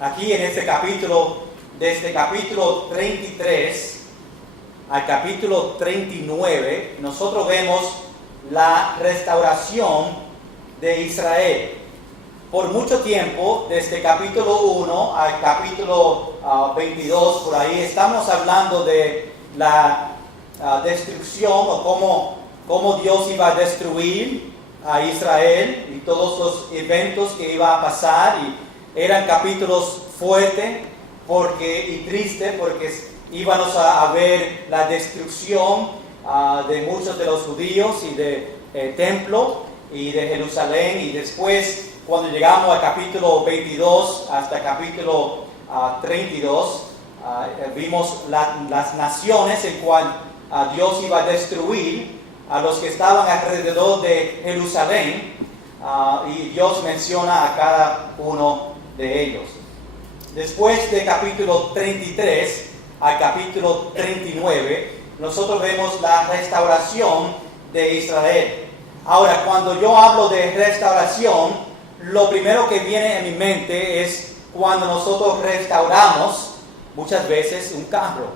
aquí en este capítulo, desde capítulo 33 al capítulo 39, nosotros vemos la restauración de Israel. Por mucho tiempo, desde capítulo 1 al capítulo 22, por ahí, estamos hablando de la destrucción o cómo Dios iba a destruir a Israel y todos los eventos que iba a pasar. Y eran capítulos fuertes y tristes porque íbamos a ver la destrucción de muchos de los judíos y del templo y de Jerusalén. Y después, cuando llegamos al capítulo 22 hasta capítulo 32, vimos las naciones en cual Dios iba a destruir a los que estaban alrededor de Jerusalén, y Dios menciona a cada uno de ellos. Después de capítulo 33 al capítulo 39, nosotros vemos la restauración de Israel. Ahora, cuando yo hablo de restauración, lo primero que viene en mi mente es cuando nosotros restauramos muchas veces un carro,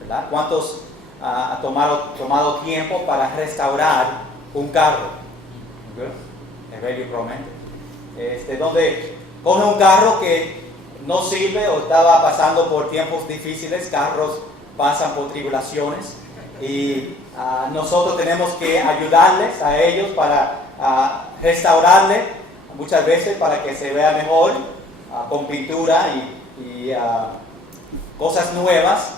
¿verdad? ¿Cuántos ha tomado tiempo para restaurar un carro? Donde coge un carro que no sirve o estaba pasando por tiempos difíciles, carros pasan por tribulaciones y nosotros tenemos que ayudarles a ellos para restaurarle muchas veces para que se vea mejor, con pintura y cosas nuevas.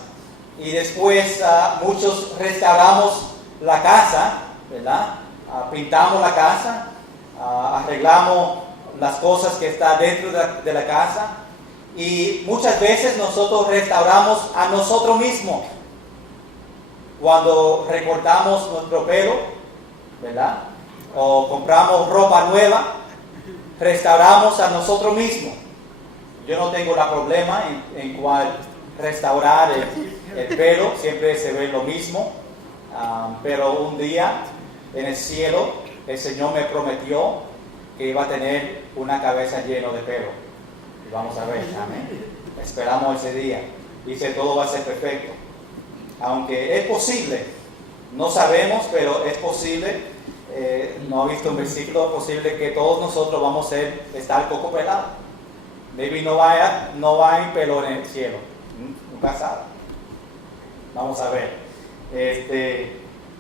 Y después muchos restauramos la casa, ¿verdad? Pintamos la casa, arreglamos las cosas que están dentro de la casa. Y muchas veces nosotros restauramos a nosotros mismos. Cuando recortamos nuestro pelo, ¿verdad? O compramos ropa nueva, restauramos a nosotros mismos. Yo no tengo el problema en cual restaurar el pelo, siempre se ve lo mismo, pero un día en el cielo el Señor me prometió que iba a tener una cabeza llena de pelo. Y vamos a ver, amén. Esperamos ese día. Dice, todo va a ser perfecto. Aunque es posible, no sabemos, pero es posible. No he visto un versículo, es posible que todos nosotros vamos a estar poco pelados. Maybe no hay pelo en el cielo. Nunca sabe. Vamos a ver.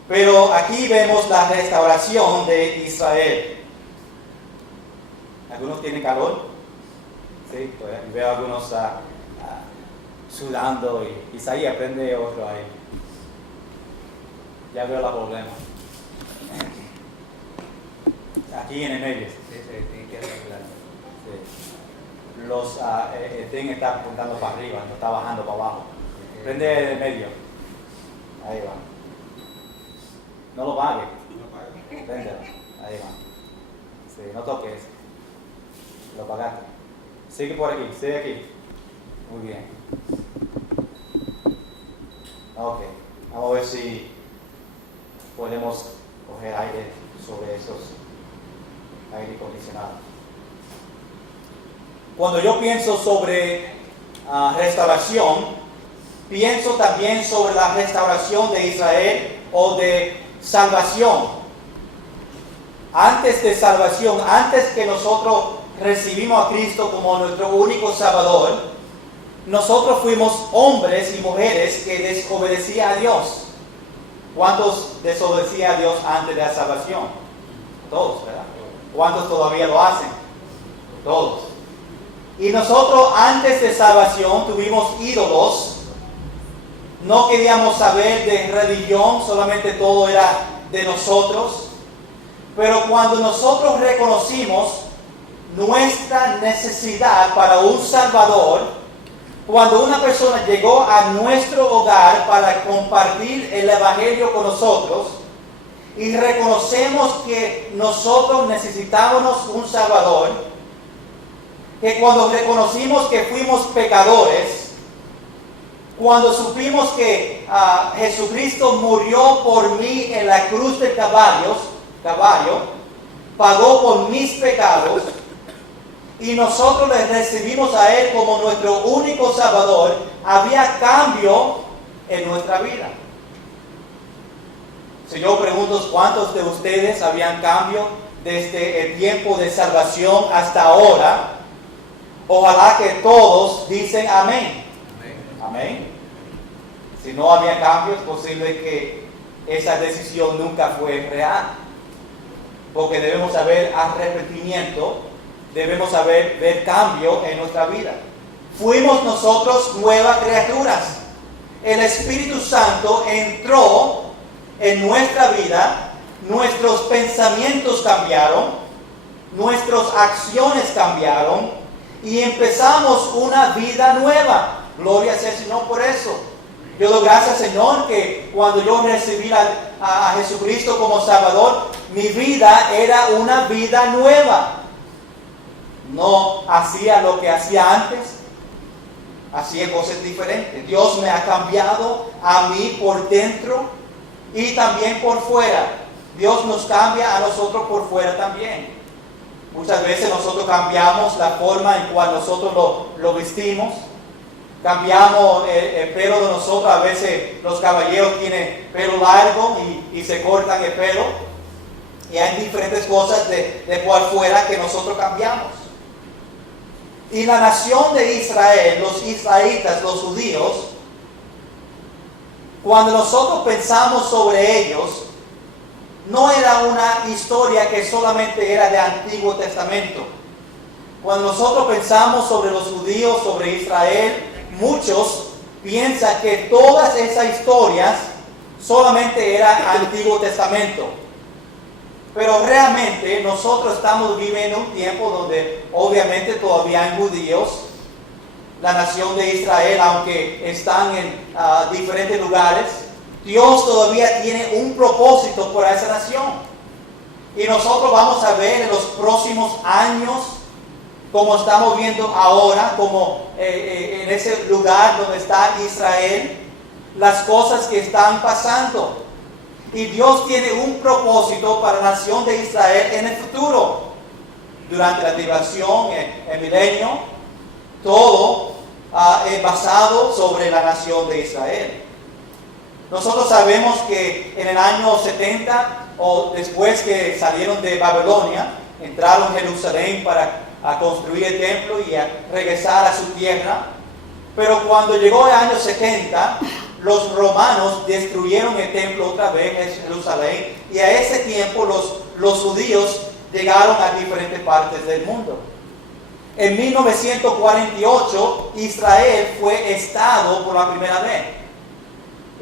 Pero aquí vemos la restauración de Israel. ¿Algunos tienen calor? Sí, pues veo a algunos sudando y Isaías prende otro ahí. Ya veo la problema. Aquí en el medio. Sí, tiene que arreglar. Sí. El tren está apuntando para arriba, no está bajando para abajo. Prende el medio. Ahí va. No lo pague. Préndelo. Ahí va. Sí, no toques. Lo pagaste. Sigue por aquí, sigue aquí. Muy bien. Ok. Vamos a ver si podemos coger aire sobre esos aire acondicionado. Cuando yo pienso sobre restauración, pienso también sobre la restauración de Israel o de salvación. Antes de salvación, antes que nosotros recibimos a Cristo como nuestro único Salvador, nosotros fuimos hombres y mujeres que desobedecían a Dios. ¿Cuántos desobedecían a Dios antes de la salvación? Todos, ¿verdad? ¿Cuántos todavía lo hacen? Todos. Y nosotros antes de salvación tuvimos ídolos. No queríamos saber de religión, solamente todo era de nosotros. Pero cuando nosotros reconocimos nuestra necesidad para un Salvador, cuando una persona llegó a nuestro hogar para compartir el Evangelio con nosotros y reconocemos que nosotros necesitábamos un Salvador, que cuando reconocimos que fuimos pecadores, cuando supimos que Jesucristo murió por mí en la cruz del caballo, pagó por mis pecados, y nosotros le recibimos a Él como nuestro único Salvador, había cambio en nuestra vida. Si yo pregunto cuántos de ustedes habían cambio desde el tiempo de salvación hasta ahora, ojalá que todos dicen amén. Amén. Si no había cambio, es posible que esa decisión nunca fue real. Porque debemos haber arrepentimiento, debemos ver cambio en nuestra vida. Fuimos nosotros nuevas criaturas. El Espíritu Santo entró en nuestra vida, nuestros pensamientos cambiaron, nuestras acciones cambiaron y empezamos una vida nueva. Gloria sea al Señor por eso. Yo doy gracias, Señor, que cuando yo recibí a Jesucristo como Salvador, mi vida era una vida nueva. No hacía lo que hacía antes, hacía cosas diferentes. Dios me ha cambiado a mí por dentro y también por fuera. Dios nos cambia a nosotros por fuera también. Muchas veces nosotros cambiamos la forma en cual nosotros lo vestimos. Cambiamos el pelo de nosotros. A veces los caballeros tienen pelo largo y se cortan el pelo. Y hay diferentes cosas de por fuera que nosotros cambiamos. Y la nación de Israel, los israelitas, los judíos, cuando nosotros pensamos sobre ellos, no era una historia que solamente era de Antiguo Testamento. Cuando nosotros pensamos sobre los judíos, sobre Israel, muchos piensan que todas esas historias solamente eran Antiguo Testamento. Pero realmente nosotros estamos viviendo un tiempo donde obviamente todavía hay judíos. La nación de Israel, aunque están en diferentes lugares, Dios todavía tiene un propósito para esa nación. Y nosotros vamos a ver en los próximos años, como estamos viendo ahora, como en ese lugar donde está Israel, las cosas que están pasando. Y Dios tiene un propósito para la nación de Israel en el futuro. Durante la tribulación, el milenio, todo es basado sobre la nación de Israel. Nosotros sabemos que en el año 70, o después que salieron de Babilonia, entraron a Jerusalén para construir el templo y a regresar a su tierra. Pero cuando llegó el año 70, los romanos destruyeron el templo otra vez en Jerusalén, y a ese tiempo los judíos llegaron a diferentes partes del mundo. En 1948 Israel fue estado por la primera vez.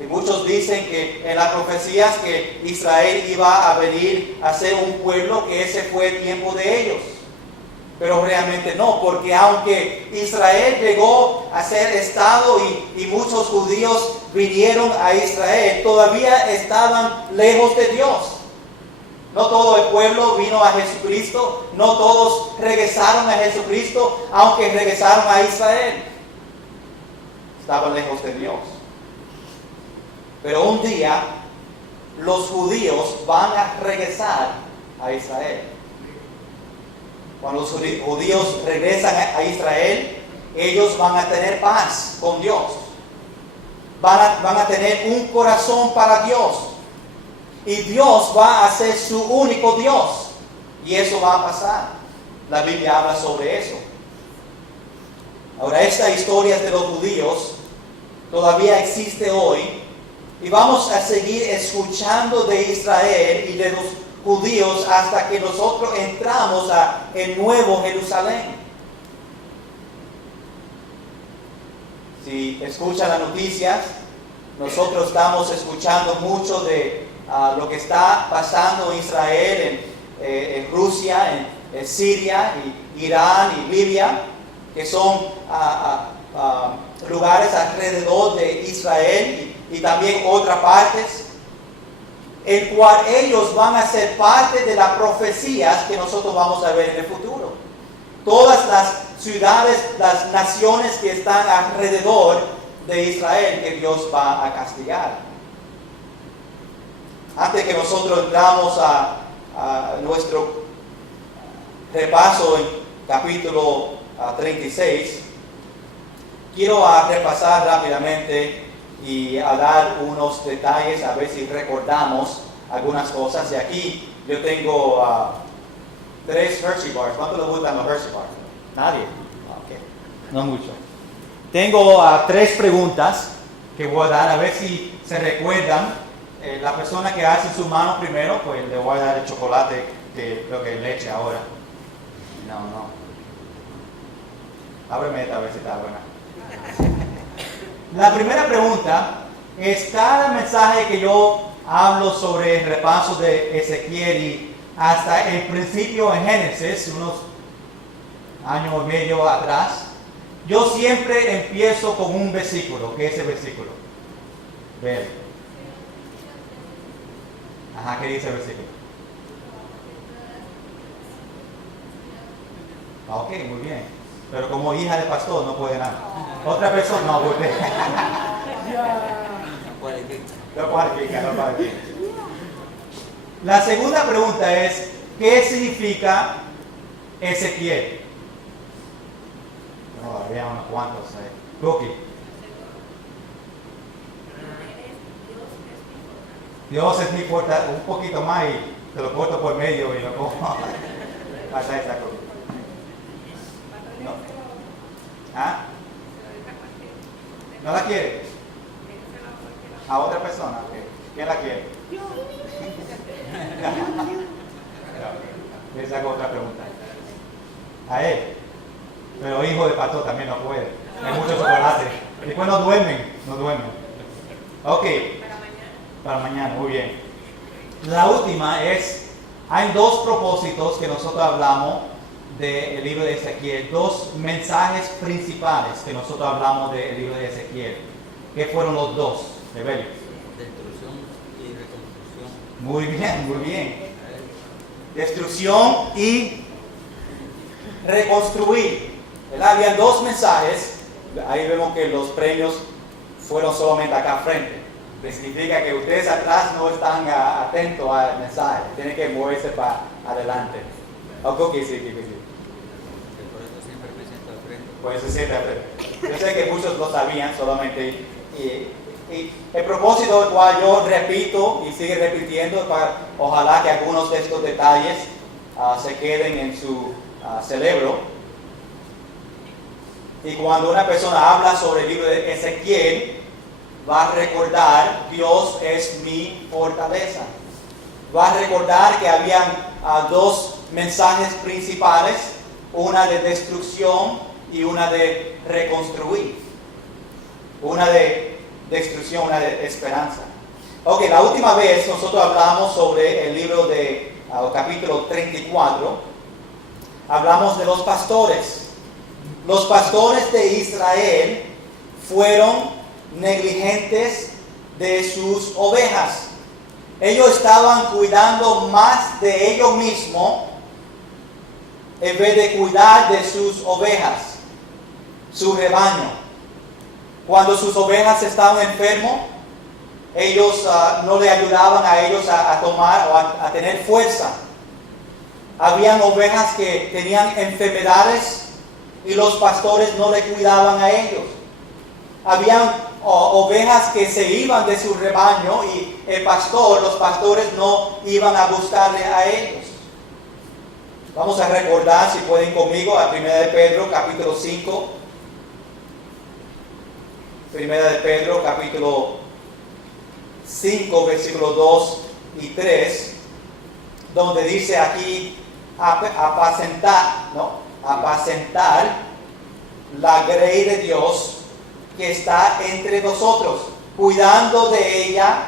Y muchos dicen que en las profecías que Israel iba a venir a ser un pueblo, que ese fue el tiempo de ellos. Pero realmente no, porque aunque Israel llegó a ser estado y muchos judíos vinieron a Israel, todavía estaban lejos de Dios. No todo el pueblo vino a Jesucristo, no todos regresaron a Jesucristo, aunque regresaron a Israel. Estaban lejos de Dios. Pero un día los judíos van a regresar a Israel. Cuando los judíos regresan a Israel, ellos van a tener paz con Dios. Van a tener un corazón para Dios. Y Dios va a ser su único Dios. Y eso va a pasar. La Biblia habla sobre eso. Ahora, esta historia de los judíos todavía existe hoy. Y vamos a seguir escuchando de Israel y de los judíos hasta que nosotros entramos a el nuevo Jerusalén. Si escuchan las noticias, nosotros estamos escuchando mucho de lo que está pasando en Israel, en Rusia, en Siria, y Irán y Libia, que son lugares alrededor de Israel y también otras partes, el cual ellos van a ser parte de las profecías que nosotros vamos a ver en el futuro. Todas las ciudades, las naciones que están alrededor de Israel, que Dios va a castigar. Antes que nosotros entramos a nuestro repaso en capítulo 36, quiero repasar rápidamente y a dar unos detalles, a ver si recordamos algunas cosas. Y aquí yo tengo 3 Hershey Bars. ¿Cuánto les gustan los Hershey Bars? ¿Nadie? Okay. No mucho. Tengo 3 preguntas que voy a dar, a ver si se recuerdan. La persona que hace su mano primero, pues le voy a dar el chocolate, que creo que leche ahora. No. Ábreme esta, a ver si está buena. La primera pregunta es: cada mensaje que yo hablo sobre el repaso de Ezequiel y hasta el principio en Génesis, unos años y medio atrás, yo siempre empiezo con un versículo. ¿Qué es el versículo? Ver. Ajá, ¿qué dice el versículo? Ok, muy bien. Pero como hija de pastor no puede nada. Otra persona no puede. No cualifica. La segunda pregunta es: ¿qué significa Ezequiel? No, había unos cuantos. Cookie. Dios es mi puerta, un poquito más y te lo corto por medio y lo cojo. Pasa esta cosa. No. ¿Ah? ¿No la quiere? A otra persona. Okay. ¿Quién la quiere? Les hago otra pregunta. A él. Pero hijo de pastor también no puede. Hay mucho chocolate. Después no duermen. Ok. Para mañana, muy bien. La última es: hay 2 propósitos que nosotros hablamos del libro de Ezequiel, 2 mensajes principales que nosotros hablamos del libro de Ezequiel. ¿Qué fueron los 2? Evelio. Destrucción y reconstrucción. Muy bien. Destrucción y reconstruir. Había 2 mensajes. Ahí vemos que los premios fueron solamente acá frente. Significa que ustedes atrás no están atentos al mensaje, tienen que moverse para adelante. ¿O qué sí? Por eso siempre me siento al frente. Por eso siempre al frente. Yo sé que muchos lo sabían solamente. Y el propósito del cual yo repito y sigue repitiendo, para ojalá que algunos de estos detalles se queden en su cerebro. Y cuando una persona habla sobre el libro de Ezequiel, va a recordar: Dios es mi fortaleza. Va a recordar que habían 2 mensajes principales, una de destrucción y una de reconstruir. Una de destrucción, una de esperanza. Ok, la última vez nosotros hablamos sobre el libro de capítulo 34. Hablamos de los pastores. Los pastores de Israel fueron negligentes de sus ovejas. Ellos estaban cuidando más de ellos mismos en vez de cuidar de sus ovejas, su rebaño. Cuando sus ovejas estaban enfermos, ellos no le ayudaban a ellos a tomar o a tener fuerza. Habían ovejas que tenían enfermedades y los pastores no le cuidaban a ellos. Habían ovejas que se iban de su rebaño y los pastores no iban a buscarle a ellos. Vamos a recordar, si pueden conmigo, a 1 de Pedro capítulo 5. 1 de Pedro capítulo 5 versículos 2 y 3, donde dice aquí: apacentar la grey de Dios que está entre nosotros, cuidando de ella,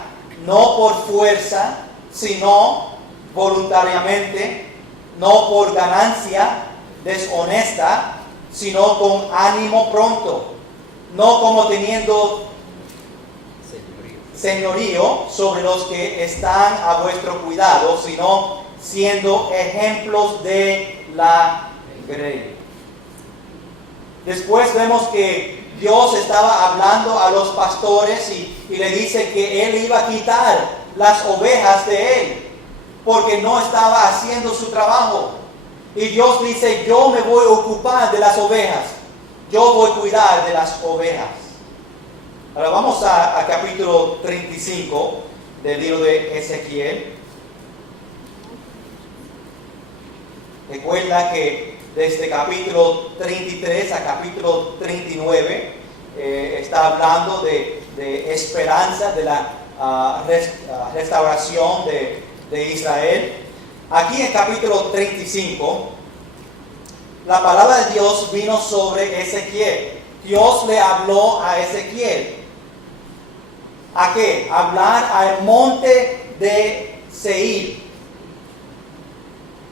no por fuerza, sino voluntariamente, no por ganancia deshonesta, sino con ánimo pronto, no como teniendo señorío sobre los que están a vuestro cuidado, sino siendo ejemplos de la grey. Después vemos que Dios estaba hablando a los pastores y le dice que Él iba a quitar las ovejas de Él porque no estaba haciendo su trabajo. Y Dios dice, yo me voy a ocupar de las ovejas. Yo voy a cuidar de las ovejas. Ahora vamos a capítulo 35 del libro de Ezequiel. Recuerda que desde capítulo 33 a capítulo 39 está hablando de esperanza, de la restauración de Israel. Aquí en capítulo 35, la palabra de Dios vino sobre Ezequiel. Dios le habló a Ezequiel. ¿A qué? Hablar al monte de Seir,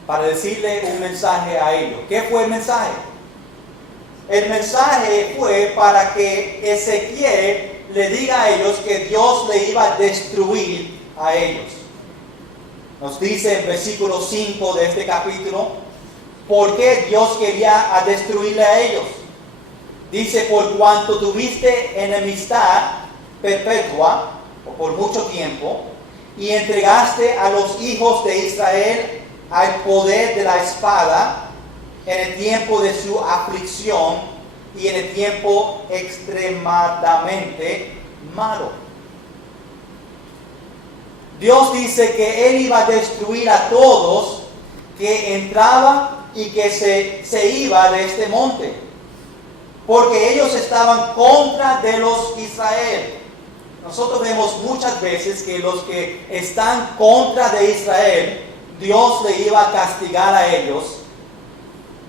para decirle un mensaje a ellos. ¿Qué fue el mensaje? El mensaje fue para que Ezequiel le diga a ellos que Dios le iba a destruir a ellos. Nos dice en versículo 5 de este capítulo, ¿por qué Dios quería destruirle a ellos? Dice, por cuanto tuviste enemistad perpetua, o por mucho tiempo, y entregaste a los hijos de Israel al poder de la espada en el tiempo de su aflicción y en el tiempo extremadamente malo. Dios dice que Él iba a destruir a todos que entraban y que se iba de este monte, porque ellos estaban contra de los Israel. Nosotros vemos muchas veces que los que están contra de Israel, Dios le iba a castigar a ellos.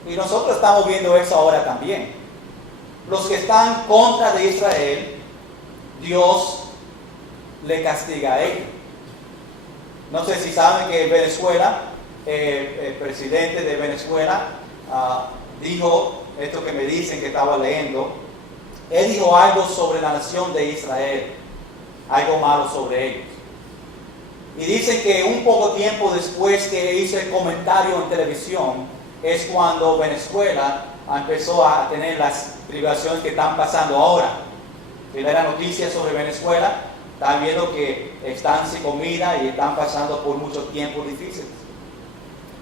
Y nosotros estamos viendo eso ahora también. Los que están contra de Israel, Dios le castiga a ellos. No sé si saben que en Venezuela, el presidente de Venezuela dijo, esto que me dicen que estaba leyendo, él dijo algo sobre la nación de Israel, algo malo sobre ellos. Y dicen que un poco tiempo después que hizo el comentario en televisión, es cuando Venezuela empezó a tener las tribulaciones que están pasando ahora. Primera noticia sobre Venezuela, están viendo que están sin comida y están pasando por muchos tiempos difíciles.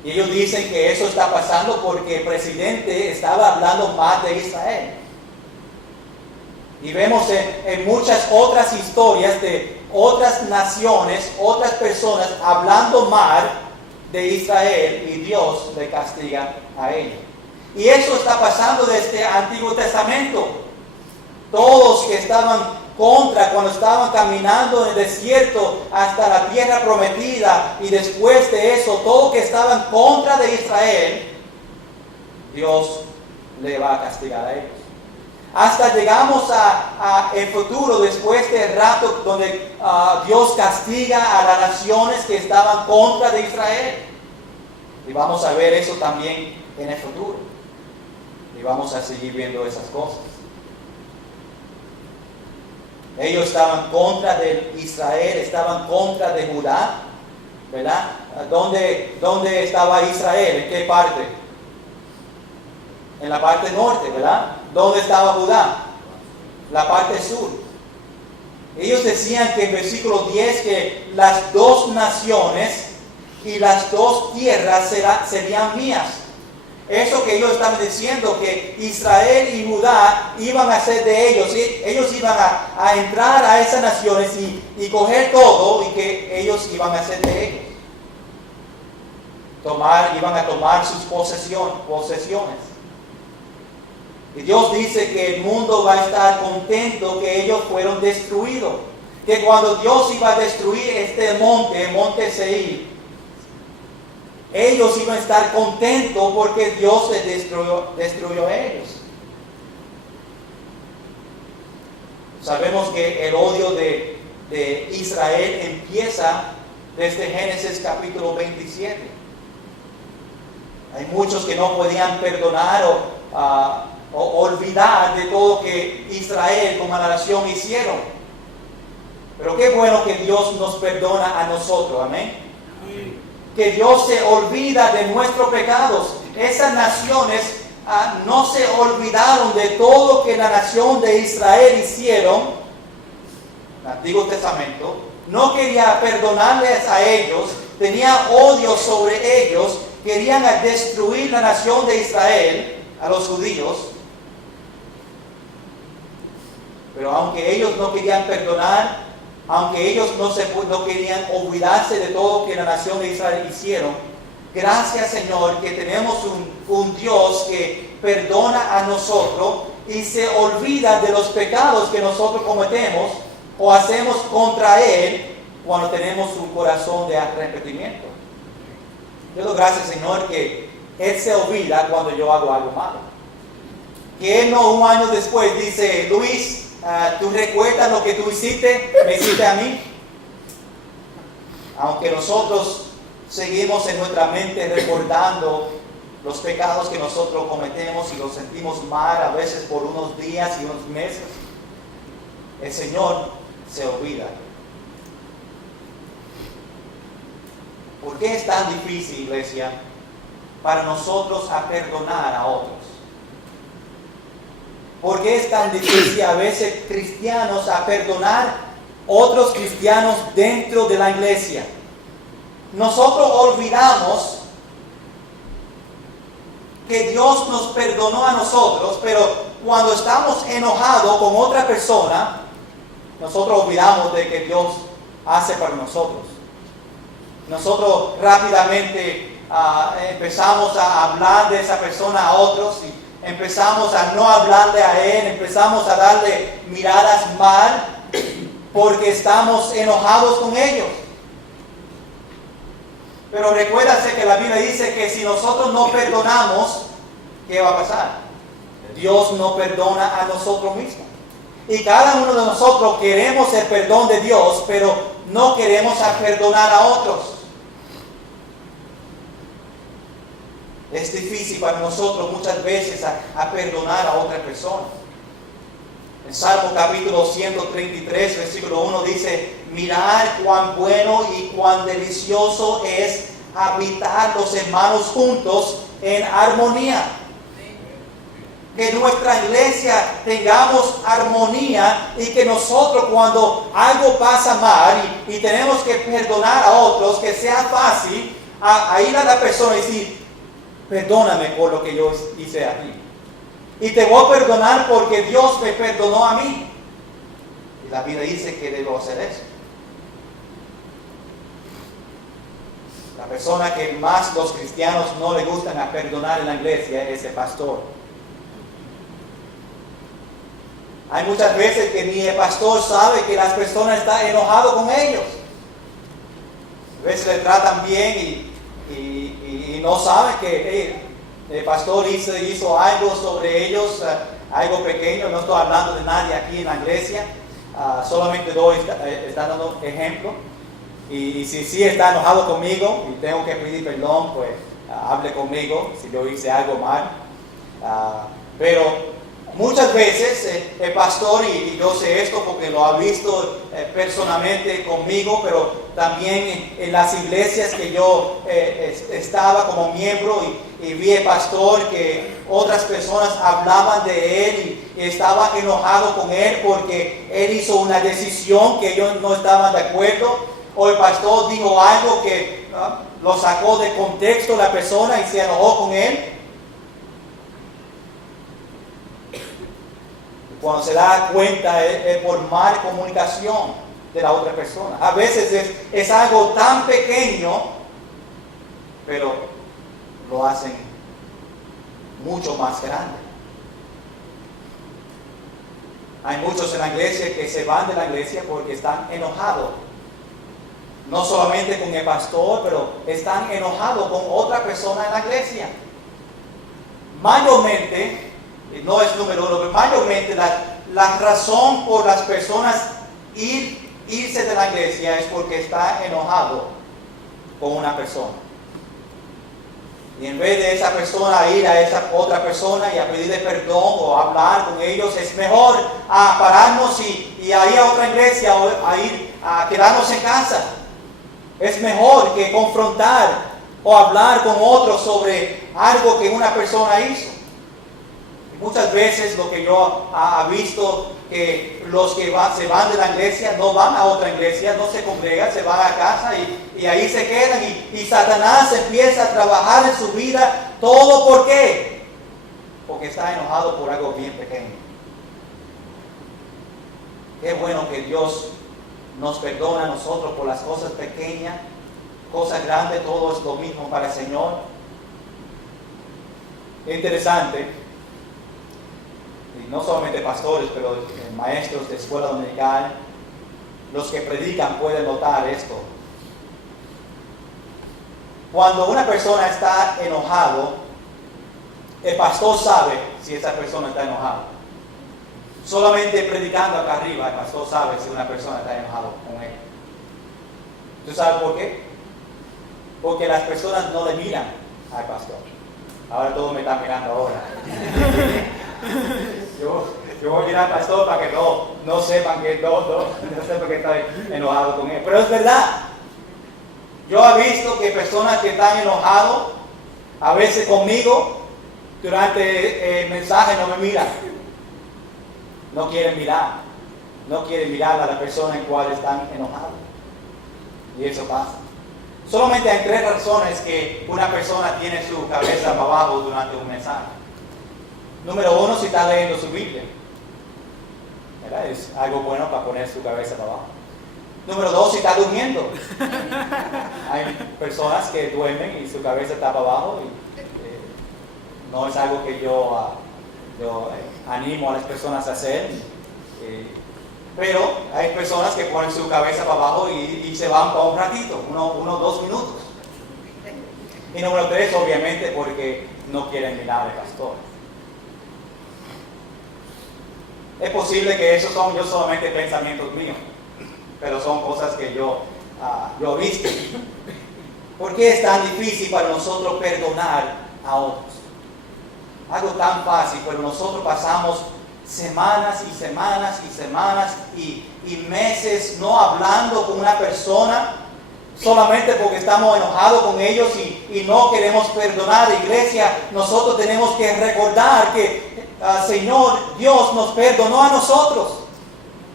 Y ellos dicen que eso está pasando porque el presidente estaba hablando más de Israel. Y vemos en muchas otras historias de otras naciones, otras personas hablando mal de Israel, y Dios le castiga a ellos. Y eso está pasando desde el Antiguo Testamento. Todos que estaban contra, cuando estaban caminando en el desierto hasta la tierra prometida, y después de eso, todos que estaban contra de Israel, Dios le va a castigar a ellos. Hasta llegamos a el futuro, después del rato donde Dios castiga a las naciones que estaban contra de Israel. Y vamos a ver eso también en el futuro. Y vamos a seguir viendo esas cosas. Ellos estaban contra de Israel, estaban contra de Judá, ¿verdad? ¿Dónde estaba Israel? ¿En qué parte? En la parte norte, ¿verdad? ¿Dónde estaba Judá? La parte sur. Ellos decían que en versículo 10 que las dos naciones y las dos tierras serían mías. Eso que ellos estaban diciendo, que Israel y Judá iban a ser de ellos. Ellos iban a entrar a esas naciones y coger todo, y que ellos iban a ser de ellos. Iban a tomar sus posesiones. Y Dios dice que el mundo va a estar contento que ellos fueron destruidos. Que cuando Dios iba a destruir este monte, el monte Seir, ellos iban a estar contentos porque Dios les destruyó a ellos. Sabemos que el odio de Israel empieza desde Génesis capítulo 27. Hay muchos que no podían perdonar o olvidar de todo que Israel como la nación hicieron. Pero qué bueno que Dios nos perdona a nosotros, amén. Que Dios se olvida de nuestros pecados. Esas naciones no se olvidaron de todo que la nación de Israel hicieron, el Antiguo Testamento. No quería perdonarles a ellos, tenía odio sobre ellos, querían destruir la nación de Israel, a los judíos. Pero aunque ellos no querían perdonar, aunque ellos no querían olvidarse de todo que la nación de Israel hicieron, gracias, Señor, que tenemos un Dios que perdona a nosotros y se olvida de los pecados que nosotros cometemos o hacemos contra Él cuando tenemos un corazón de arrepentimiento. Yo doy gracias, Señor, que Él se olvida cuando yo hago algo malo. Que Él no un año después dice, Luis, ¿tú recuerdas lo que tú hiciste? ¿Me hiciste a mí? Aunque nosotros seguimos en nuestra mente recordando los pecados que nosotros cometemos y los sentimos mal a veces por unos días y unos meses, el Señor se olvida. ¿Por qué es tan difícil, iglesia, para nosotros a perdonar a otros? ¿Por qué es tan difícil a veces cristianos a perdonar otros cristianos dentro de la iglesia? Nosotros olvidamos que Dios nos perdonó a nosotros, pero cuando estamos enojados con otra persona, nosotros olvidamos de que Dios hace para nosotros. Nosotros rápidamente empezamos a hablar de esa persona a otros y empezamos a no hablarle a Él, empezamos a darle miradas mal porque estamos enojados con ellos. Pero recuérdase que la Biblia dice que si nosotros no perdonamos, ¿qué va a pasar? Dios no perdona a nosotros mismos. Y cada uno de nosotros queremos el perdón de Dios, pero no queremos perdonar a otros. Es difícil para nosotros muchas veces a perdonar a otra persona. En Salmo capítulo 133, versículo 1 dice, mirad cuán bueno y cuán delicioso es habitar los hermanos juntos en armonía. Que nuestra iglesia tengamos armonía y que nosotros cuando algo pasa mal y tenemos que perdonar a otros, que sea fácil a ir a la persona y decir, perdóname por lo que yo hice a ti. Y te voy a perdonar porque Dios me perdonó a mí. Y la Biblia dice que debo hacer eso. La persona que más los cristianos no le gustan a perdonar en la iglesia es el pastor. Hay muchas veces que ni el pastor sabe que las personas están enojadas con ellos. A veces le tratan bien y no saben que el pastor hizo algo sobre ellos, algo pequeño. No estoy hablando de nadie aquí en la iglesia, solamente está dando ejemplo. Y si está enojado conmigo y tengo que pedir perdón, pues hable conmigo si yo hice algo mal. Pero muchas veces el pastor, y yo sé esto porque lo ha visto personalmente conmigo, pero también en las iglesias que yo estaba como miembro y vi el pastor que otras personas hablaban de él y estaba enojado con él porque él hizo una decisión que ellos no estaban de acuerdo, o el pastor dijo algo que lo sacó de contexto la persona y se enojó con él. Cuando se da cuenta es por mala comunicación de la otra persona. A veces es algo tan pequeño, pero lo hacen mucho más grande. Hay muchos en la iglesia que se van de la iglesia porque están enojados. No solamente con el pastor, pero están enojados con otra persona en la iglesia. Mayormente, no es número uno, pero mayormente la razón por las personas irse de la iglesia es porque está enojado con una persona. Y en vez de esa persona ir a esa otra persona y a pedirle perdón o hablar con ellos, es mejor pararnos y a ir a otra iglesia o a quedarnos en casa. Es mejor que confrontar o hablar con otros sobre algo que una persona hizo. Muchas veces lo que yo he visto, que los que se van de la iglesia no van a otra iglesia, no se congregan, se van a casa y ahí se quedan y Satanás empieza a trabajar en su vida. ¿Todo por qué? Porque está enojado por algo bien pequeño. Qué bueno que Dios nos perdona a nosotros por las cosas pequeñas, cosas grandes, todo es lo mismo para el Señor. Es interesante, y no solamente pastores, pero maestros de escuela dominical, los que predican pueden notar esto. Cuando una persona está enojado, el pastor sabe si esa persona está enojada. Solamente predicando acá arriba, el pastor sabe si una persona está enojada con él. ¿Tú sabes por qué? Porque las personas no le miran al pastor. Ahora todos me están mirando ahora. Yo voy a mirar al pastor para que no sepan que no sepan que estoy enojado con él. Pero es verdad. Yo he visto que personas que están enojados, a veces conmigo, durante el mensaje no me miran. No quieren mirar. No quieren mirar a la persona en cual están enojados. Y eso pasa. Solamente hay 3 razones que una persona tiene su cabeza para abajo durante un mensaje. Número 1, si está leyendo su Biblia. ¿Verdad? Es algo bueno para poner su cabeza para abajo. Número 2, si está durmiendo. Hay personas que duermen y su cabeza está para abajo. Y, no es algo que yo animo a las personas a hacer. Pero hay personas que ponen su cabeza para abajo y se van para un ratito, unos 2 minutos. Y número 3, obviamente, porque no quieren mirar al pastor. Es posible que esos son yo solamente pensamientos míos, pero son cosas que yo he visto. ¿Por qué es tan difícil para nosotros perdonar a otros? Algo tan fácil, pero nosotros pasamos semanas y semanas y semanas y meses no hablando con una persona solamente porque estamos enojados con ellos y no queremos perdonar. Iglesia, nosotros tenemos que recordar que Señor Dios nos perdonó a nosotros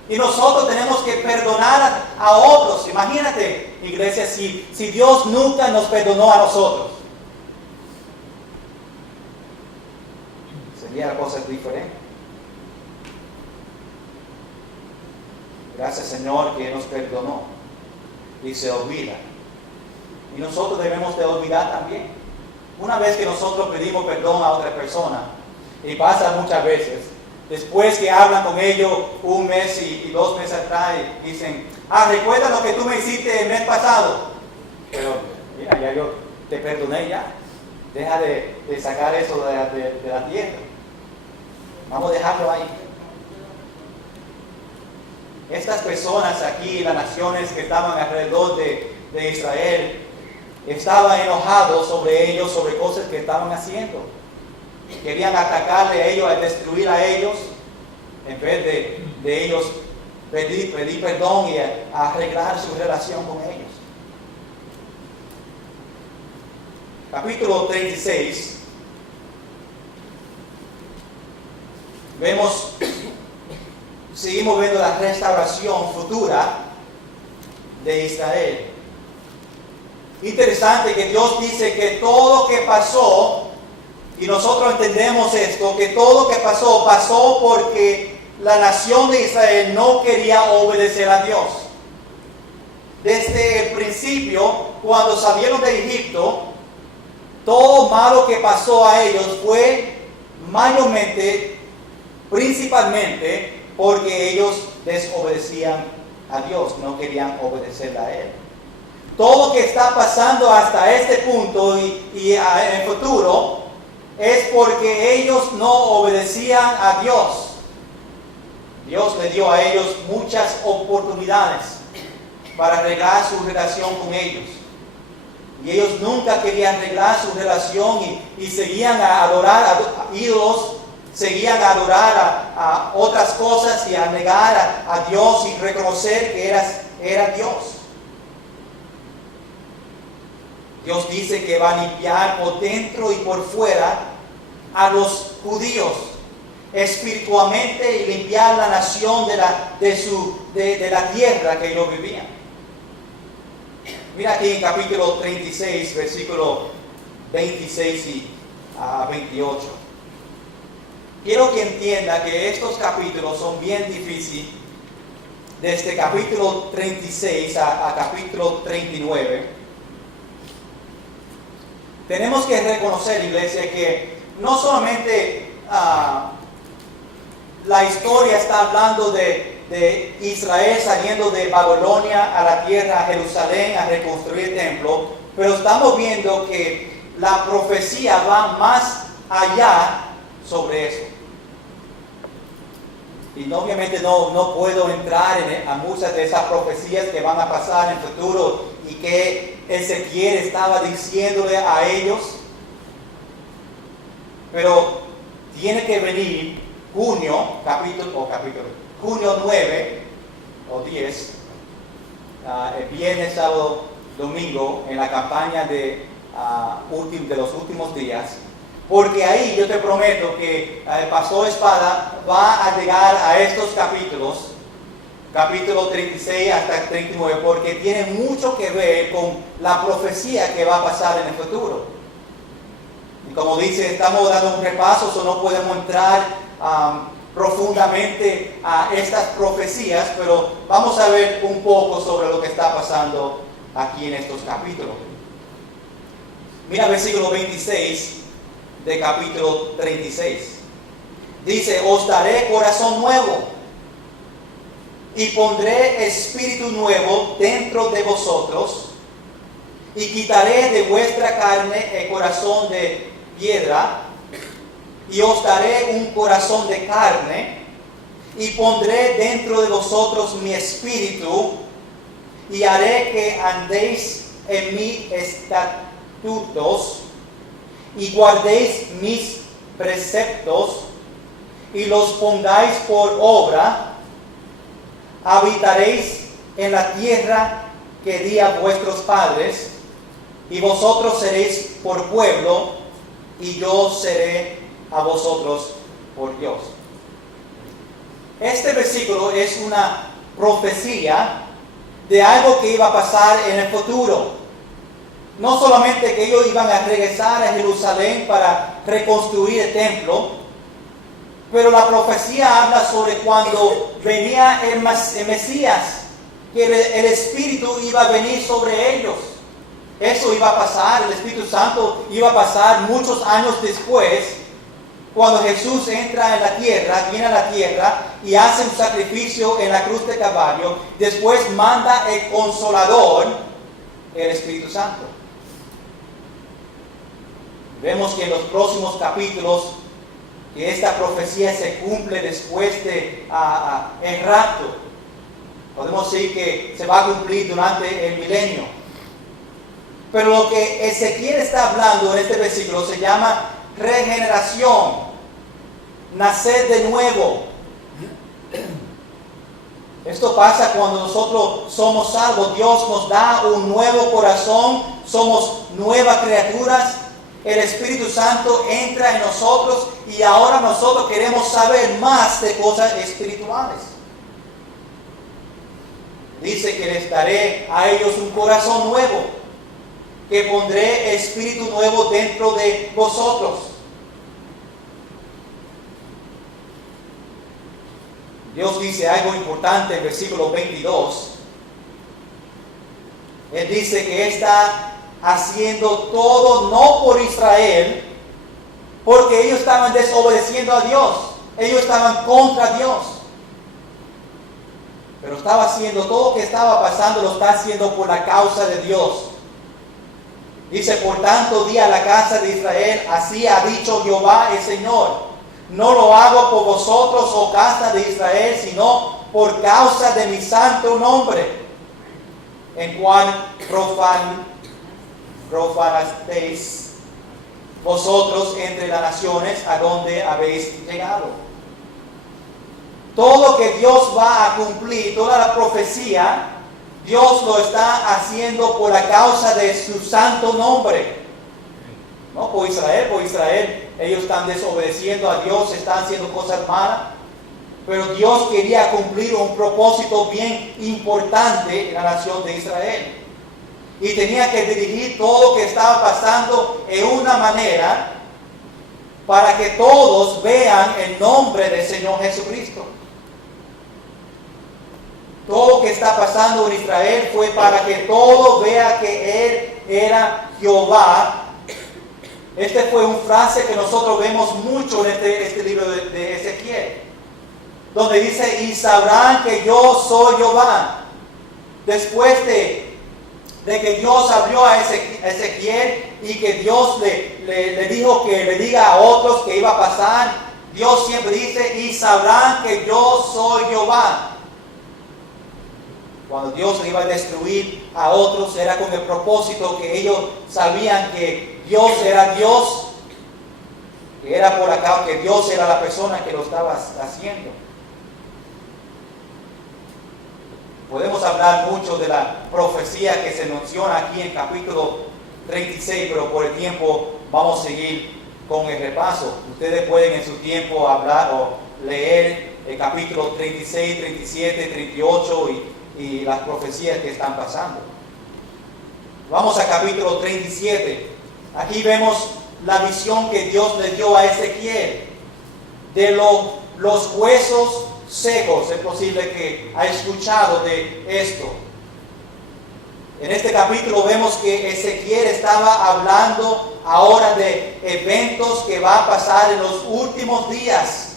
y nosotros tenemos que perdonar a otros. Imagínate, iglesia, si Dios nunca nos perdonó a nosotros, sería la cosa diferente. Gracias, Señor, que nos perdonó y se olvida. Y nosotros debemos de olvidar también. Una vez que nosotros pedimos perdón a otra persona, y pasa muchas veces, después que hablan con ellos un mes y 2 meses atrás, y dicen, recuerda lo que tú me hiciste el mes pasado. Pero mira, ya yo te perdoné ya. Deja de sacar eso de la tierra. Vamos a dejarlo ahí. Estas personas aquí, las naciones que estaban alrededor de Israel, estaban enojados sobre ellos, sobre cosas que estaban haciendo. Querían atacarle a ellos, a destruir a ellos, en vez de ellos pedir perdón y arreglar su relación con ellos. Capítulo 36. Seguimos viendo la restauración futura de Israel. Interesante que Dios dice que todo lo que pasó, y nosotros entendemos esto, que todo lo que pasó porque la nación de Israel no quería obedecer a Dios. Desde el principio, cuando salieron de Egipto, todo malo que pasó a ellos fue mayormente, principalmente, porque ellos desobedecían a Dios, no querían obedecer a Él. Todo lo que está pasando hasta este punto y en el futuro es porque ellos no obedecían a Dios. Dios le dio a ellos muchas oportunidades para arreglar su relación con ellos. Y ellos nunca querían arreglar su relación y seguían a adorar a ídolos, seguían a adorar a otras cosas y a negar a Dios y reconocer que era Dios. Dios dice que va a limpiar por dentro y por fuera a los judíos espiritualmente y limpiar la nación de la tierra que ellos vivían. Mira aquí en capítulo 36, versículo 26 y 28. Quiero que entienda que estos capítulos son bien difíciles. Desde capítulo 36 a capítulo 39. Tenemos que reconocer, iglesia, que no solamente la historia está hablando de Israel saliendo de Babilonia a la tierra, a Jerusalén, a reconstruir el templo, pero estamos viendo que la profecía va más allá sobre eso. Y obviamente no puedo entrar a muchas de esas profecías que van a pasar en el futuro y que Ezequiel estaba diciéndole a ellos. Pero tiene que venir junio 9 o 10, el viernes, sábado, domingo, en la campaña de los últimos días. Porque ahí yo te prometo que el pastor Espada va a llegar a estos capítulos, capítulo 36 hasta 39, porque tiene mucho que ver con la profecía que va a pasar en el futuro. Y como dice, estamos dando un repaso, so no podemos entrar profundamente a estas profecías, pero vamos a ver un poco sobre lo que está pasando aquí en estos capítulos. Mira versículo 26 de capítulo 36. Dice: os daré corazón nuevo y pondré espíritu nuevo dentro de vosotros, y quitaré de vuestra carne el corazón de piedra, y os daré un corazón de carne, y pondré dentro de vosotros mi espíritu, y haré que andéis en mis estatutos, y guardéis mis preceptos, y los pongáis por obra. Habitaréis en la tierra que di a vuestros padres, y vosotros seréis por pueblo, y yo seré a vosotros por Dios. Este versículo es una profecía de algo que iba a pasar en el futuro. No solamente que ellos iban a regresar a Jerusalén para reconstruir el templo, pero la profecía habla sobre cuando venía el Mesías, que el Espíritu iba a venir sobre ellos. Eso iba a pasar, el Espíritu Santo iba a pasar muchos años después, cuando Jesús entra en la tierra, viene a la tierra y hace un sacrificio en la cruz de Calvario. Después manda el Consolador, el Espíritu Santo. Vemos que en los próximos capítulos que esta profecía se cumple después de el rapto. Podemos decir que se va a cumplir durante el milenio. Pero lo que Ezequiel está hablando en este versículo se llama regeneración, nacer de nuevo. Esto pasa cuando nosotros somos salvos. Dios nos da un nuevo corazón, somos nuevas criaturas. El Espíritu Santo entra en nosotros y ahora nosotros queremos saber más de cosas espirituales. Dice que les daré a ellos un corazón nuevo, que pondré espíritu nuevo dentro de vosotros. Dios dice algo importante en versículo 22. Él dice que está haciendo todo no por Israel, porque ellos estaban desobedeciendo a Dios, ellos estaban contra Dios, pero estaba haciendo todo lo que estaba pasando, lo está haciendo por la causa de Dios. Dice: por tanto di a la casa de Israel, así ha dicho Jehová el Señor, no lo hago por vosotros, oh casa de Israel, sino por causa de mi santo nombre, en cual profanasteis vosotros entre las naciones a donde habéis llegado. Todo lo que Dios va a cumplir, toda la profecía, Dios lo está haciendo por la causa de su santo nombre. No por Israel, ellos están desobedeciendo a Dios, están haciendo cosas malas. Pero Dios quería cumplir un propósito bien importante en la nación de Israel. y tenía que dirigir todo lo que estaba pasando en una manera para que todos vean el nombre del Señor Jesucristo. Todo lo que está pasando en Israel fue para que todos vean que Él era Jehová. Esta fue una frase que nosotros vemos mucho en este libro de Ezequiel, donde dice, y sabrán que yo soy Jehová. Después de que Dios habló a Ezequiel y que Dios le dijo que le diga a otros que iba a pasar, Dios siempre dice, y sabrán que yo soy Jehová. Cuando Dios le iba a destruir a otros, era con el propósito que ellos sabían que Dios era Dios, que era por acá, que Dios era la persona que lo estaba haciendo. Podemos hablar mucho de la profecía que se menciona aquí en capítulo 36, pero por el tiempo vamos a seguir con el repaso. Ustedes pueden en su tiempo hablar o leer el capítulo 36, 37, 38 y las profecías que están pasando. Vamos al capítulo 37. Aquí vemos la visión que Dios le dio a Ezequiel de los huesos secos. Es posible que haya escuchado de esto. En este capítulo vemos que Ezequiel estaba hablando ahora de eventos que va a pasar en los últimos días.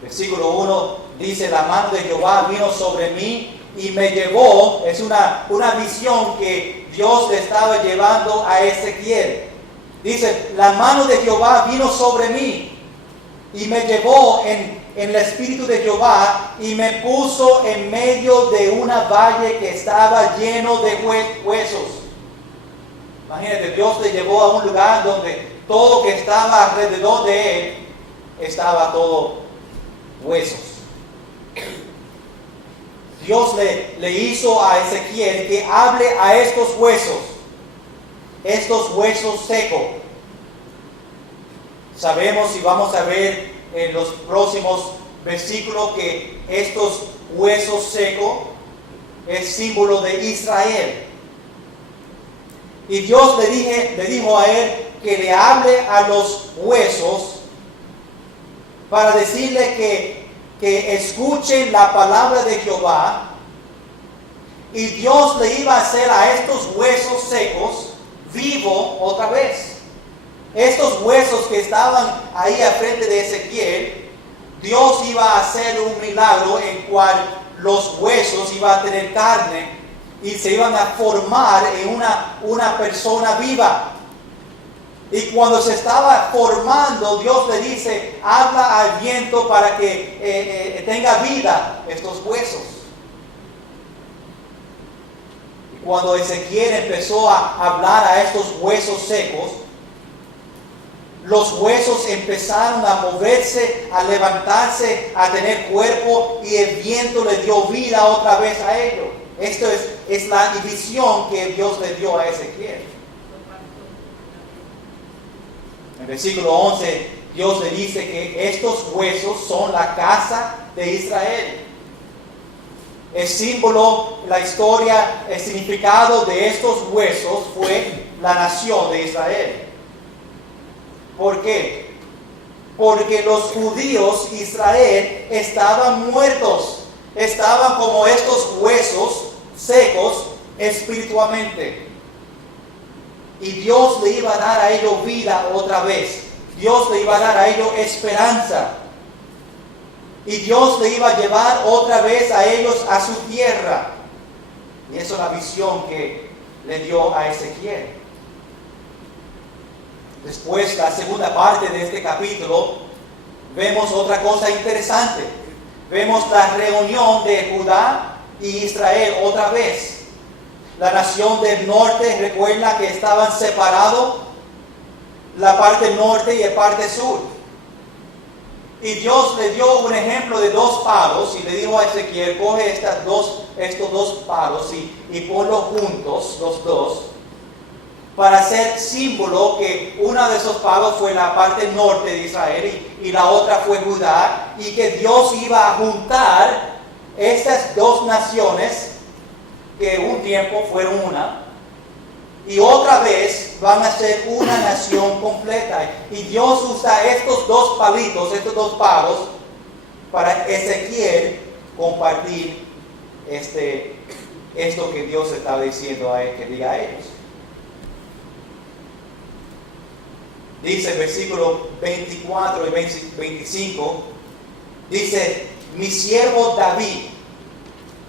Versículo 1 dice, la mano de Jehová vino sobre mí y me llevó. Es una visión que Dios le estaba llevando a Ezequiel. Dice, la mano de Jehová vino sobre mí y me llevó en el espíritu de Jehová y me puso en medio de una valle que estaba lleno de huesos. Imagínate, Dios le llevó a un lugar donde todo lo que estaba alrededor de él estaba todo huesos. Dios le hizo a Ezequiel que hable a estos huesos secos. Sabemos y vamos a ver en los próximos versículos que estos huesos secos es símbolo de Israel. Y Dios le dijo a él que le hable a los huesos para decirle que escuchen la palabra de Jehová. Y Dios le iba a hacer a estos huesos secos vivo otra vez. Estos huesos que estaban ahí al frente de Ezequiel, Dios iba a hacer un milagro en cual los huesos iban a tener carne y se iban a formar en una persona viva. Y cuando se estaba formando, Dios le dice, habla al viento para que tenga vida estos huesos. Y cuando Ezequiel empezó a hablar a estos huesos secos, los huesos empezaron a moverse, a levantarse, a tener cuerpo, y el viento le dio vida otra vez a ellos. Esto es la visión que Dios le dio a Ezequiel. En versículo 11, Dios le dice que estos huesos son la casa de Israel. El símbolo, la historia, el significado de estos huesos fue la nación de Israel. ¿Por qué? Porque los judíos, Israel, estaban muertos. Estaban como estos huesos secos espiritualmente. Y Dios le iba a dar a ellos vida otra vez. Dios le iba a dar a ellos esperanza. Y Dios le iba a llevar otra vez a ellos a su tierra. Y esa es la visión que le dio a Ezequiel. Después, la segunda parte de este capítulo, vemos otra cosa interesante. Vemos la reunión de Judá y Israel otra vez. La nación del norte, recuerda que estaban separados, la parte norte y la parte sur. Y Dios le dio un ejemplo de dos palos y le dijo a Ezequiel, coge estos dos palos y ponlos juntos, los dos, para hacer símbolo que uno de esos palos fue la parte norte de Israel y la otra fue Judá, y que Dios iba a juntar estas dos naciones que un tiempo fueron una y otra vez van a ser una nación completa. Y Dios usa estos dos palitos, estos dos palos, para Ezequiel compartir esto que Dios estaba diciendo a él, que diga a ellos. Dice el versículo 24 y 25, dice, mi siervo David.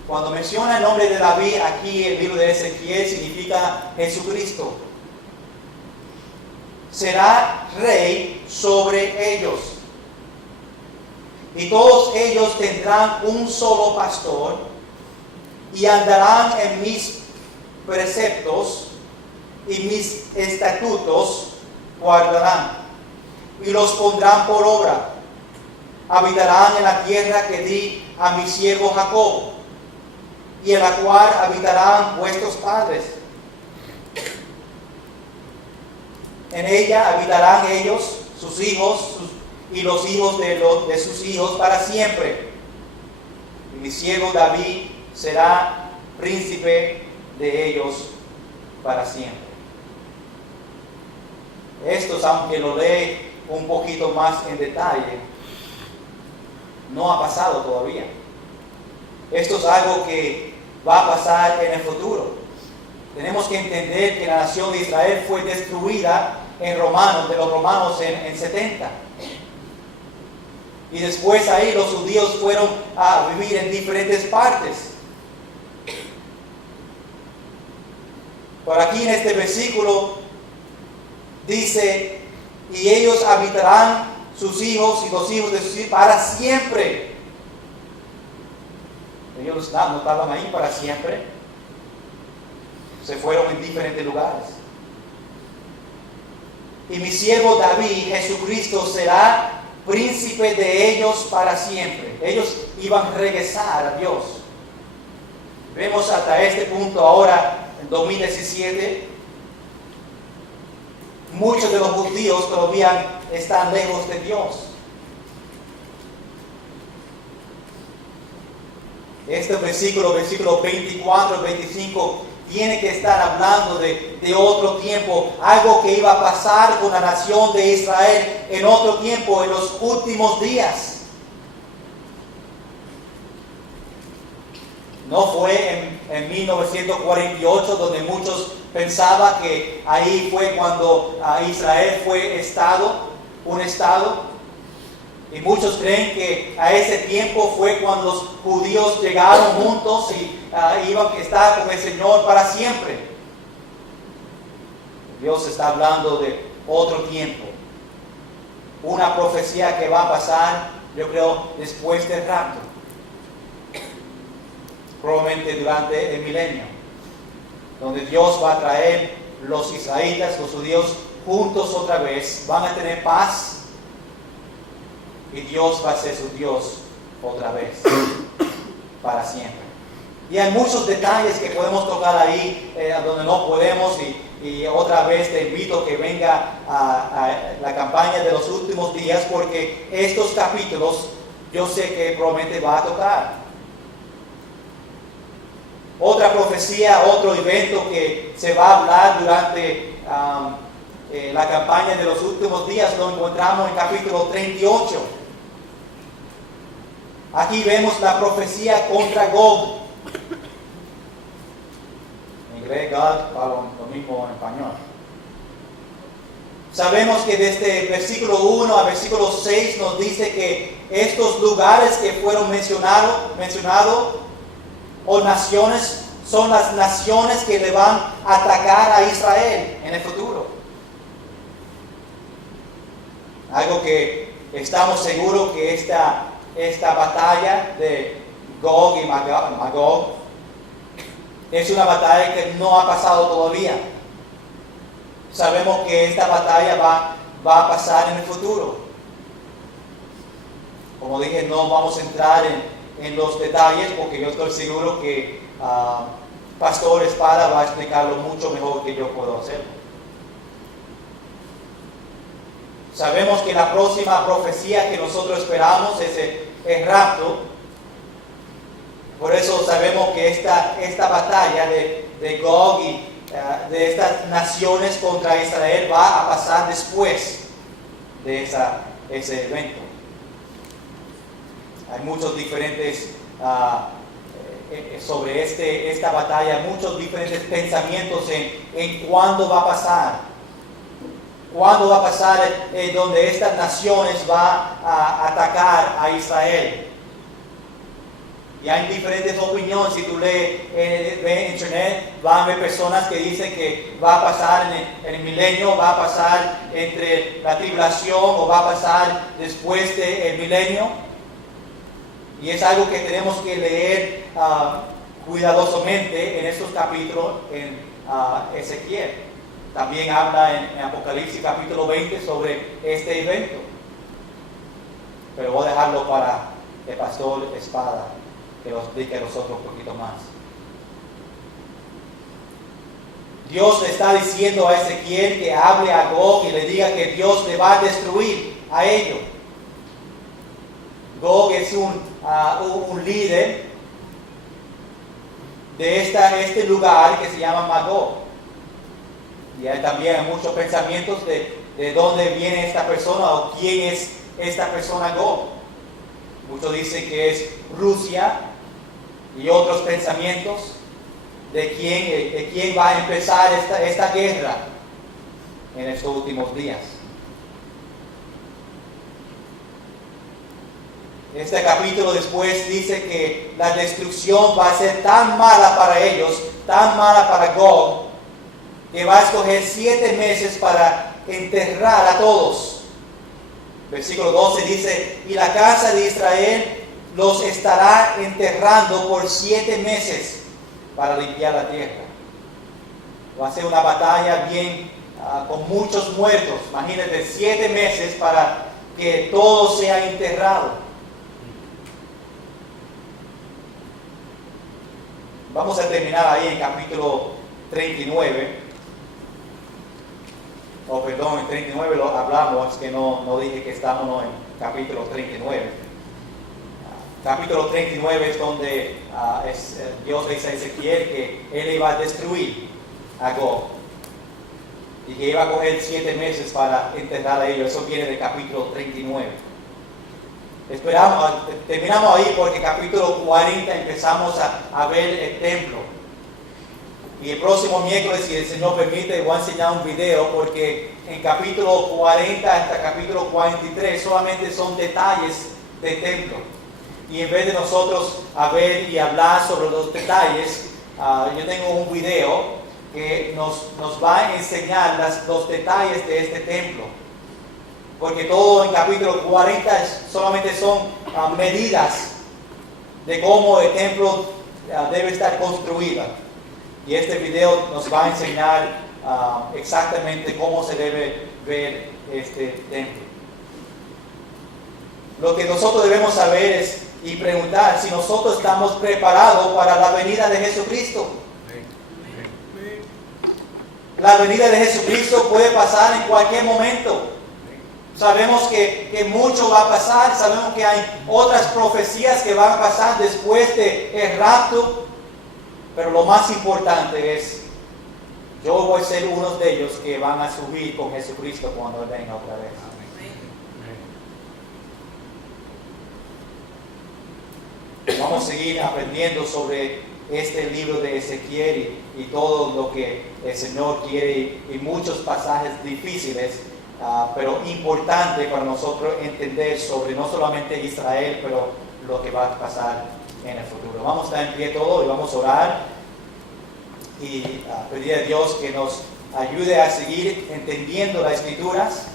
Cuando menciona el nombre de David, aquí el libro de Ezequiel significa Jesucristo. Será rey sobre ellos. Y todos ellos tendrán un solo pastor y andarán en mis preceptos y mis estatutos guardarán y los pondrán por obra. Habitarán en la tierra que di a mi siervo Jacob y en la cual habitarán vuestros padres. En ella habitarán ellos, sus hijos y los hijos de sus hijos para siempre. Y mi siervo David será príncipe de ellos para siempre. Estos, aunque lo lee un poquito más en detalle, no ha pasado todavía. Esto es algo que va a pasar en el futuro. Tenemos que entender que la nación de Israel fue destruida de los romanos en 70. Y después ahí los judíos fueron a vivir en diferentes partes. Por aquí en este versículo dice, y ellos habitarán sus hijos y los hijos de sus hijos para siempre. Ellos no estaban ahí para siempre. Se fueron en diferentes lugares. Y mi siervo David, Jesucristo, será príncipe de ellos para siempre. Ellos iban a regresar a Dios. Vemos hasta este punto ahora, en 2017, muchos de los judíos todavía están lejos de Dios. Este versículo 24 y 25, tiene que estar hablando de otro tiempo, algo que iba a pasar con la nación de Israel en otro tiempo, en los últimos días. No fue en 1948 donde muchos pensaban que ahí fue cuando Israel fue un estado. Y muchos creen que a ese tiempo fue cuando los judíos llegaron juntos y iban a estar con el Señor para siempre. Dios está hablando de otro tiempo. Una profecía que va a pasar, yo creo, después del rapto. Probablemente durante el milenio. Donde Dios va a traer los israelitas, los judíos, juntos otra vez. Van a tener paz. Y Dios va a ser su Dios otra vez, para siempre. Y hay muchos detalles que podemos tocar ahí, donde no podemos. Y otra vez te invito a que venga a la campaña de los últimos días, porque estos capítulos yo sé que probablemente va a tocar. Otra profecía, otro evento que se va a hablar durante la campaña de los últimos días, lo encontramos en capítulo 38. Aquí vemos la profecía contra Gog. En inglés, God, lo mismo en español. Sabemos que desde el versículo 1 al versículo 6 nos dice que estos lugares que fueron mencionados, o naciones, son las naciones que le van a atacar a Israel en el futuro. Algo que estamos seguros que esta batalla de Gog y Magog es una batalla que no ha pasado todavía. Sabemos que esta batalla va a pasar en el futuro. Como dije, no vamos a entrar en los detalles porque yo estoy seguro que Pastor Espada va a explicarlo mucho mejor que yo puedo hacerlo. Sabemos que la próxima profecía que nosotros esperamos es el rapto. Por eso sabemos que esta batalla de Gog y de estas naciones contra Israel va a pasar después de ese evento. Hay muchos diferentes sobre esta batalla, muchos diferentes pensamientos en cuándo va a pasar. Cuándo va a pasar donde estas naciones va a atacar a Israel. Y hay diferentes opiniones. Si tú lees en internet, van a haber personas que dicen que va a pasar en el milenio, va a pasar entre la tribulación o va a pasar después del milenio. Y es algo que tenemos que leer cuidadosamente en estos capítulos en Ezequiel. También habla en Apocalipsis capítulo 20 sobre este evento. Pero voy a dejarlo para el pastor Espada, que lo explique a nosotros un poquito más. Dios le está diciendo a Ezequiel que hable a Gog y le diga que Dios le va a destruir a ellos. Gog es un líder de este lugar que se llama Magog. Y hay también muchos pensamientos de dónde viene esta persona o quién es esta persona Gog. Muchos dicen que es Rusia y otros pensamientos de quién va a empezar esta guerra en estos últimos días. Este capítulo después dice que la destrucción va a ser tan mala para ellos, tan mala para Gog, que va a escoger 7 meses para enterrar a todos. Versículo 12 dice, y la casa de Israel los estará enterrando por 7 meses para limpiar la tierra. Va a ser una batalla bien con muchos muertos. Imagínate, 7 meses para que todo sea enterrado. Vamos a terminar ahí en capítulo 39. En 39 lo hablamos, es que no dije que estamos en capítulo 39. Capítulo 39 es donde Dios le dice a Ezequiel que él iba a destruir a Gog y que iba a coger 7 meses para enterrar a ellos. Eso viene del capítulo 39. Terminamos ahí porque capítulo 40 empezamos a ver el templo. Y el próximo miércoles, si el Señor permite, voy a enseñar un video porque en capítulo 40 hasta capítulo 43 solamente son detalles del templo. Y en vez de nosotros ver y hablar sobre los detalles, yo tengo un video que nos va a enseñar los detalles de este templo. Porque todo en capítulo 40 solamente son medidas de cómo el templo debe estar construido. Y este video nos va a enseñar exactamente cómo se debe ver este templo. Lo que nosotros debemos saber y preguntar si nosotros estamos preparados para la venida de Jesucristo. La venida de Jesucristo puede pasar en cualquier momento. Sabemos que mucho va a pasar, sabemos que hay otras profecías que van a pasar después del rapto, pero lo más importante es, yo voy a ser uno de ellos que van a subir con Jesucristo cuando Él venga otra vez. Vamos a seguir aprendiendo sobre este libro de Ezequiel y todo lo que el Señor quiere y muchos pasajes difíciles, pero importante para nosotros entender sobre no solamente Israel, pero lo que va a pasar en el futuro. Vamos a estar en pie todos y vamos a orar y pedir a Dios que nos ayude a seguir entendiendo las Escrituras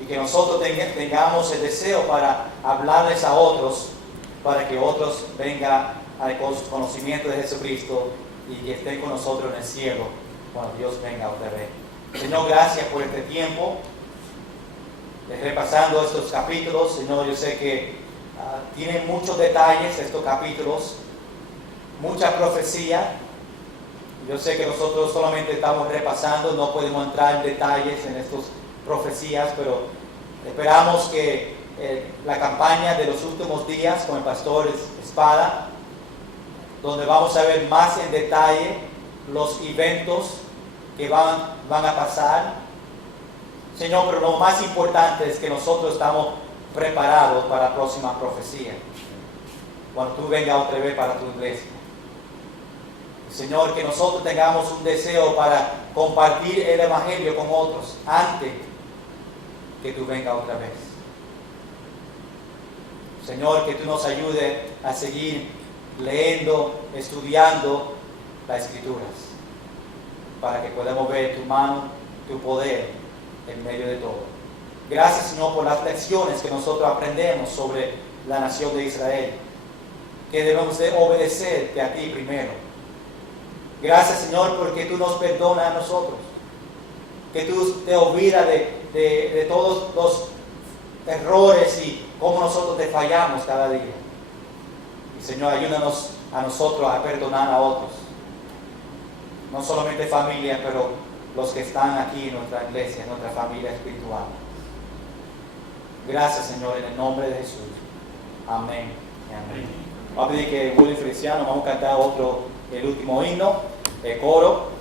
y que nosotros tengamos el deseo para hablarles a otros, para que otros vengan al conocimiento de Jesucristo y que estén con nosotros en el cielo cuando Dios venga otra vez. Señor, gracias por este tiempo. Repasando estos capítulos, Señor, yo sé que tienen muchos detalles estos capítulos, mucha profecía. Yo sé que nosotros solamente estamos repasando, no podemos entrar en detalles en estas profecías, pero esperamos que la campaña de los últimos días con el pastor Espada, donde vamos a ver más en detalle los eventos que van a pasar. Señor, pero lo más importante es que nosotros estamos preparados para la próxima profecía, cuando tú vengas otra vez para tu iglesia. Señor, que nosotros tengamos un deseo para compartir el Evangelio con otros antes que tú vengas otra vez. Señor, que tú nos ayudes a seguir leyendo, estudiando las Escrituras, para que podamos ver tu mano, tu poder en medio de todo. Gracias, Señor, por las lecciones que nosotros aprendemos sobre la nación de Israel, que debemos de obedecerte a ti primero. Gracias, Señor, porque tú nos perdonas a nosotros, que tú te olvidas de todos los errores y cómo nosotros te fallamos cada día. Y, Señor, ayúdanos a nosotros a perdonar a otros, no solamente familia, pero los que están aquí en nuestra iglesia, en nuestra familia espiritual. Gracias, Señor, en el nombre de Jesús. Amén y amén. Vamos a pedir que Willy Feliciano, vamos a cantar el último himno, el coro.